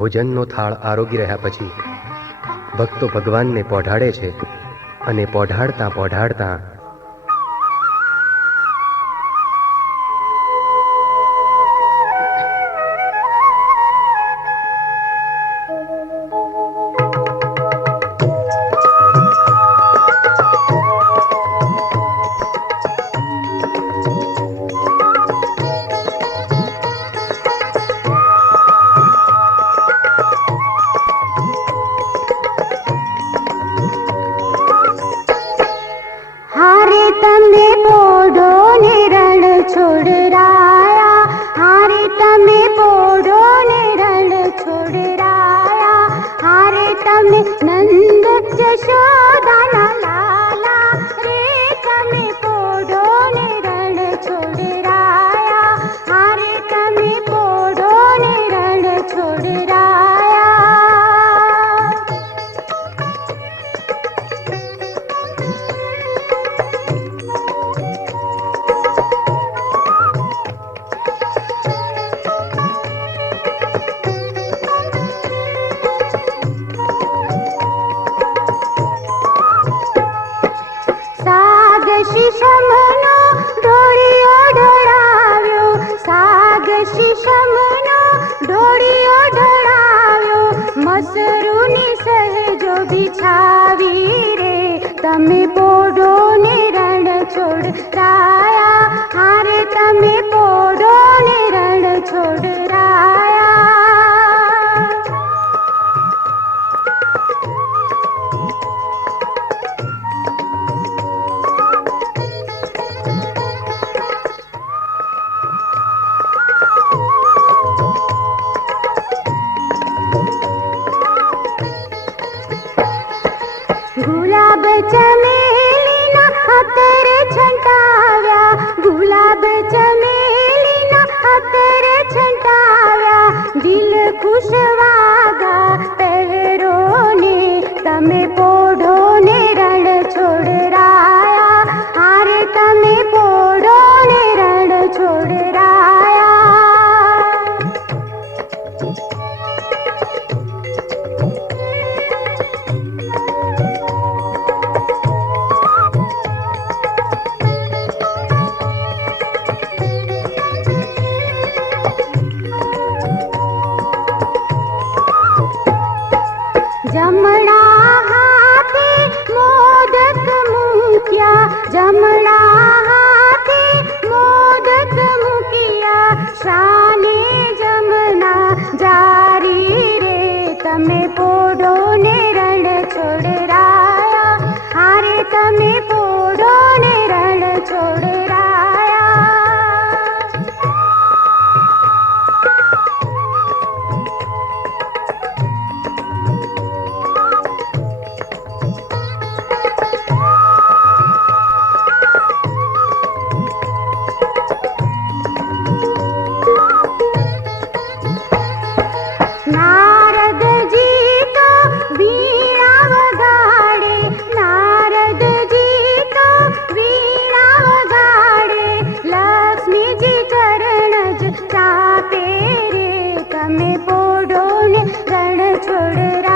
ભોજનનો થાળ આરોગી રહ્યા પછી ભક્તો ભગવાનને પોઢાડે છે અને પોઢાડતા પોઢાડતા તમે પોઢો ને રણ છોડરાયા, હારે તમે પોઢો ને રણ છોડરાયા, હારે તમે નંદ જશોદાના લાલા રે, તમે પોઢો ને રણ છોડરાયા, હારે તમે પોઢો ને રણ છોડરાયા. શીશમનો ઢોળિયો ઢોળાવ્યો, સાગ શીશમનો ઢોળિયો ઢોળાવ્યો, મસરૂની સહેજો બિછાવી રે, તમે પોઢો ને રણ છોડરાયા, હારે તમે પોઢો ને રણ છોડરાયા. ગુલાબ ચમેલીના અત્તર છંટાવ્યા, ગુલાબ ચમેલીના અત્તર છંટાવ્યા, દિલ ખુશ વાગા પહેરો ને, તમે પોઢો ને રણ છોડરાયા, હારે તમે પોઢો ને રણ છોડરાયા. જમણા હાથે મોદક મૂક્યા, જમણા હાથે મોદક મૂક્યા, શાને જમના જારી રે, તમે પોઢો ને રણ છોડરાયા, હારે તમે પોઢો ને રણ છોડરાયા. नारद जी तो वीणा वगाड़े, नारद जी तो वीणा वगाड़े, लक्ष्मी जी चरण ज चापे रे, તમે પોઢો ને રણ છોડરા.